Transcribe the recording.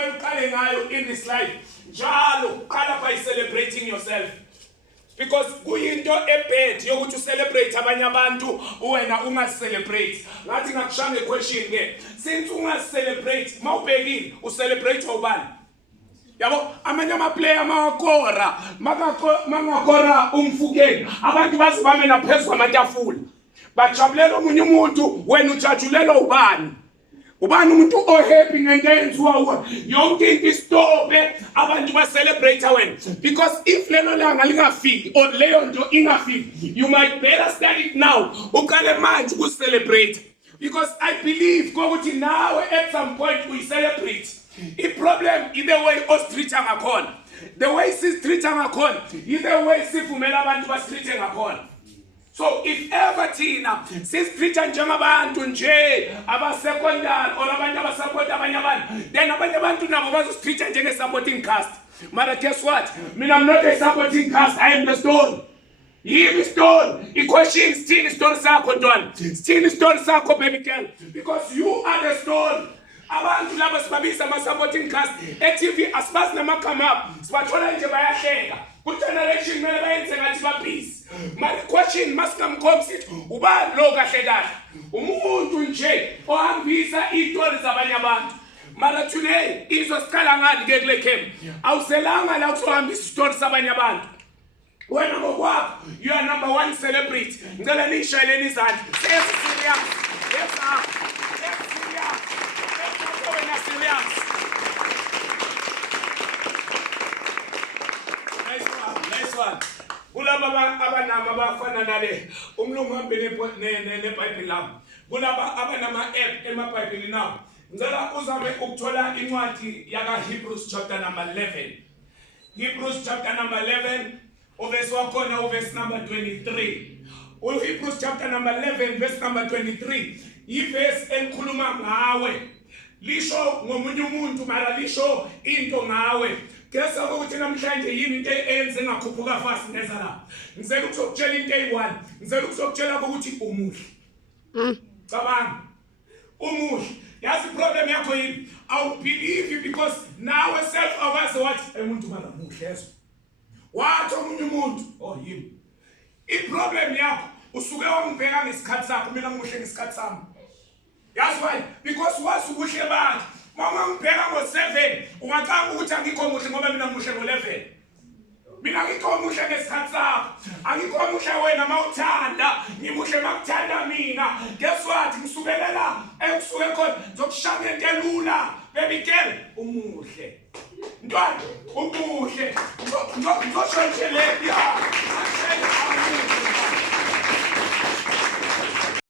kumele uqale ngayo in this life njalo qala by celebrating yourself. Because kuyinto ebed yokuthi ucelebrate abanye abantu wena ungacelebrate. Ngathi ngakushanga question ke. Since ungacelebrate mawubekile ucelebrate ubani? Yabo amanye amaplayer mangakora umfukeni abantu basibame naphezulu kwamatafula. Bajabulela omunye umuntu wena ujajulela ubani? Ubani umuntu ohappy ngento enziwa yonke into istope abantu ba celebrate wena, because if lelo langa lingafiki or leyo nto ingafiki, you might better start it now uqale manje ku celebrate, because I believe ukuthi nawe at some point we celebrate. The problem is the way ostrich ngakhona, the way sistreet ngakhona is the way sivumela abantu ba street ngakhona. So if ever thina sisitreata njengabantu nje abasecondary or abantu abasupport abanye abantu, then abanye abantu nabo bazositreata njenge supporting cast. But guess what? I'm not a supporting cast, I am the stone. Yimi stone. I-question sithini story sakho ntwana? Sithini story sakho baby girl? Because you are the stone. Abantu laba sibabisa ama-supporting cast e-TV asibazi namagama sibathola nje bayahleka. Ku-generation kumele bayenze ngathi babhizi. My-question masikamkhomba ubani lo kahle kahle? Umuntu nje ohambisa iy'tori zabanye abantu. Mara today izosiqala ngani ke kule camp? Awuselanga la ukuzohambisa isitori sabanye abantu. Wena ngokwakho you are number one celebrity. Ngicela niyishayeleni izandla. Yes, serious. Yes, sir. Yes, serious. Yes, serious. Nice one. Kulaba abanama bafana nale umlungu hambe neBhayibheli lami. Kulaba abanama app emaBhayibheli nawo. Ngicela uzame ukuthola incwadi yaka Hebrews chapter number 11. Hebrews chapter number 11 verse wakhona verse number 23. Hebrews chapter number 11 verse number 23. Iverse enkhuluma ngawe. Lisho ngomunye umuntu mara lisho into ngawe. Kesa ukuthi namhlanje yini into eyenze ngakhuphuka fast neza la. Ngizela ukuzokutshela into eyi1. Ngizela ukuzokutshela ukuthi umuhle. Cabanga. Umuhle. Yazi problem yakho yini? I believe you because now self awazi wathi umuntu mara muhle yeso. Wathi omunye umuntu oh yini. I-problem yakho usuke wangibheka ngesikhathi sakho mina ngimuhle ngesikhathi sami. That's why, because wazi ubuhle bakhe. Mama ngibheka ngo7 ungacanga ukuthi angikho muhle ngoba mina ngimuhle ngo11. Mina ngikho muhle ngesikhathi sakho. Angikho muhle wena mawuthanda, ngimuhle makuthanda mina. Guess what? Ngisukelela ekusuke khona zokushaya into elula. Baby girl umuhle. Ntwana umuhle. Ngosho nje le ya.